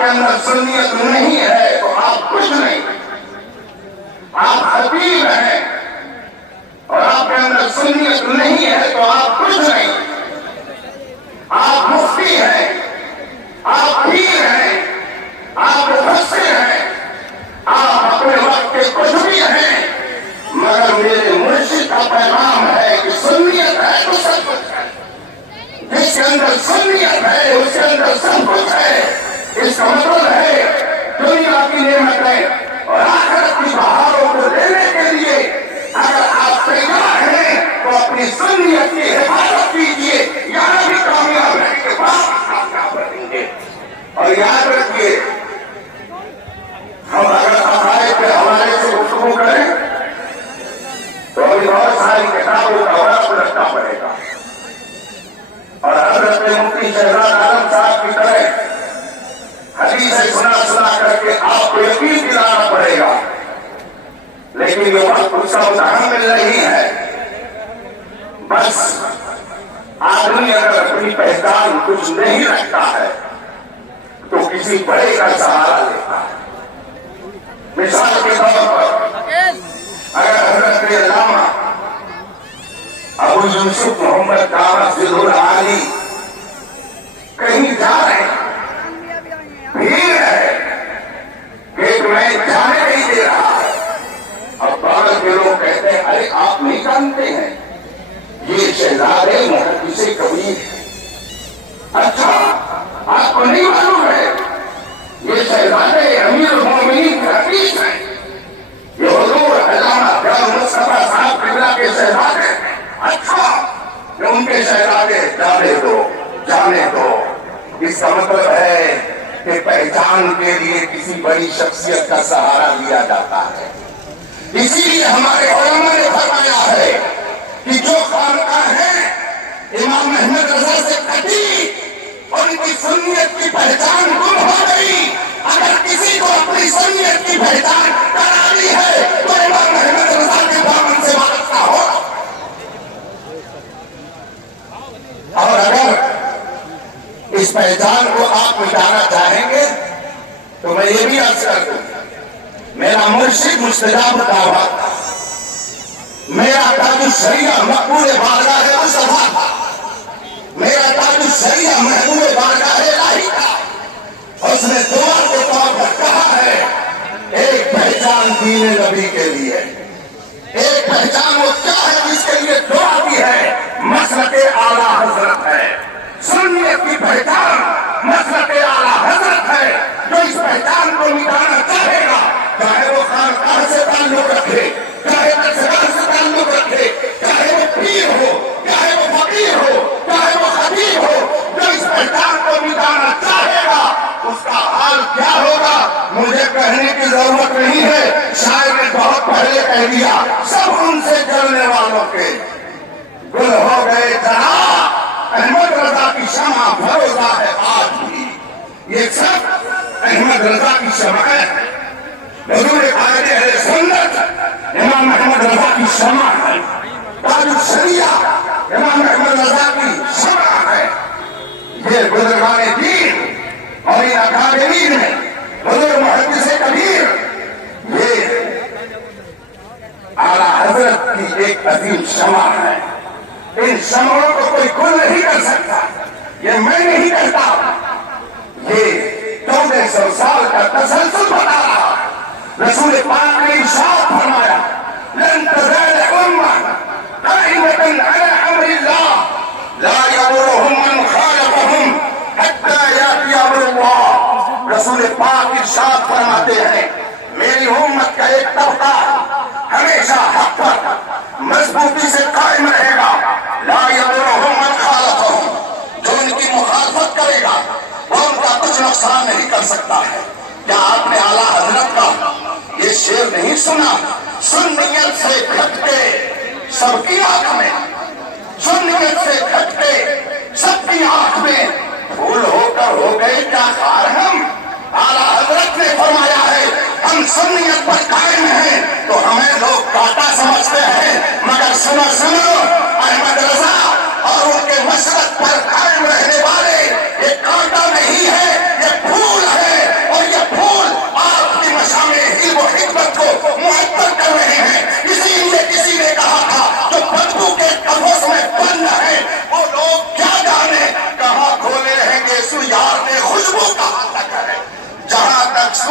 کے اندر سنیت نہیں ہے تو آپ کچھ نہیں، آپ خطیب ہیں، اور آپ کے اندر سنیت نہیں ہے تو آپ کچھ نہیں، آپ مفتی ہیں، آپ پیر ہیں، آپ مفسر ہیں، آپ اپنے وقت کے کچھ بھی ہیں، مگر میرے مرشد کا پیغام ہے کہ سنیت ہے تو سب کچھ ہے، جس کے اندر سنیت ہے اس کے اندر سب کچھ ہے۔ اس کا مطلب ہے دنیا کی نعمتیں اور آخرت کی بہاروں کو دینے کے لیے اگر آپ تیار ہیں تو اپنی سنیت کی حفاظت کیجیے، یہاں بھی کامیاب رہنے کے بعد کامیاب رہیں گے۔ اور یاد رکھیے، ہم اگر عقائد کے حوالے سے گفتگو کریں تو ابھی بہت ساری کتابوں کا وقت رکھنا پڑے گا، اور حضرت مفتی شہزاد عالم صاحب کی طرح حدیثیں سنا کر کے آپ کو یقین دلانا پڑے گا، لیکن یہ وقت اس کا متحمل نہیں ہے۔ بس آدمی اگر اپنی پہچان کچھ نہیں رکھتا ہے تو کسی بڑے کا سہارا لیتا ہے۔ مثال کے طور پر اگر حضرت علامہ ابو یوسف محمد دامت ظل العالی کہیں جا رہے ہیں، بھیڑ ہے، گیٹ میں جانے نہیں دے رہا ہے، اب بعض کے لوگ کہتے ہیں ارے آپ نہیں جانتے ہیں یہ شہزادے محدث کبیر ہے۔ اچھا آپ کو نہیں معلوم ہے یہ شہزادے امیر المومنین کے حفیظ ہیں، یہ حضور علامہ جان مصطفیٰ صاحب قبلہ کے شہزادے ہیں۔ اچھا کہ ان کے شہزادے جانے دو، اس کا مطلب ہے کہ پہچان کے لیے کسی بڑی شخصیت کا سہارا لیا جاتا ہے۔ اسی لیے ہمارے علماء نے فرمایا ہے کہ جو خانقاہ ہیں امام احمد رضا سے کٹی اور ان کی سنیت کی پہچان گم ہو گئی، اگر کسی کو اپنی سنیت کی پہچان کرانی ہے تو امام احمد رضا کے دامن سے وابستہ ہو، اور اگر اس پہچان کو آپ مٹانا چاہیں گے تو میں یہ بھی عرض کر دوں، میرا مرشد مستجاب دعوت تھا، میرا تاج الشریعہ مقبول بارگاہ مصطفیٰ تھا، میرا تاج الشریعہ محبوب بارگاہ الہی تھا۔ اس نے دعا کے طور پر کہا ہے ایک پہچان دین نبی کے لیے، ایک پہچان وہ کیا ہے جس کے لیے دعا کی ہے، مسلک اعلیٰ حضرت ہے۔ سنیت کی پہچان مسلک اعلیٰ حضرت ہے، جو اس پہچان کو مٹانا چاہے گا، چاہے وہ خانقاہ سے تعلق رکھے، چاہے اشراف سے تعلق رکھے، چاہے وہ پیر ہو، چاہے وہ فقیر ہو، چاہے وہ خطیب ہو، جو اس پہچان کو مٹانا چاہے گا اس کا حال کیا ہوگا مجھے کہنے کی ضرورت نہیں ہے، شاعر نے بہت پہلے کہہ دیا، سب ان سے جلنے والوں کے گل ہو گئے جناب، احمد رضا کی شمع بھروسہ ہے آج بھی، یہ سب احمد رضا کی شمع ہے، حضور قائد اہل سنت امام احمد رضا کی شمع ہے، تاج الشریعہ امام احمد رضا کی شمع ہے۔ یہ بزرگان دین اور ان اکابرین میں حضور محدث کبیر، یہ اعلیٰ حضرت کی ایک عظیم شمع ہے، ان شمعوں کو کوئی گل نہیں کر سکتا، یہ میں نہیں کہتا، یہ 1400 سال کا تسلسل بتا رہا ہے۔ رسول پاک نے ارشاد فرمایا لن تزال امة قائمة على امر الله لا يضرهم من خالفهم حتى يأتي امر الله۔ رسول پاک ارشاد فرماتے ہیں میری امت کا ایک طبقہ ہمیشہ حق پر مضبوطی سے قائم رہے گا، لا يضرهم من خالفهم، جو ان کی مخالفت کرے گا وہ ان کا کچھ نقصان نہیں کر سکتا ہے۔ کیا آپ نے اعلیٰ حضرت کا یہ شعر نہیں سنا؟ سنیت سے کھٹ کے سب کی آنکھ میں، سنیت سے کھٹ کے سب کی آنکھ میں پھول ہو کر ہو گئے کیا خار ہم۔ اعلیٰ حضرت نے فرمایا ہے ہم سنیت پر قائم ہیں تو ہمیں لوگ کاٹا سمجھتے ہیں، مگر سنو احمد رضا اور ان کے مسلک پر قائم رہنے والے یہ کاٹا نہیں ہے، یہ پھول ہے،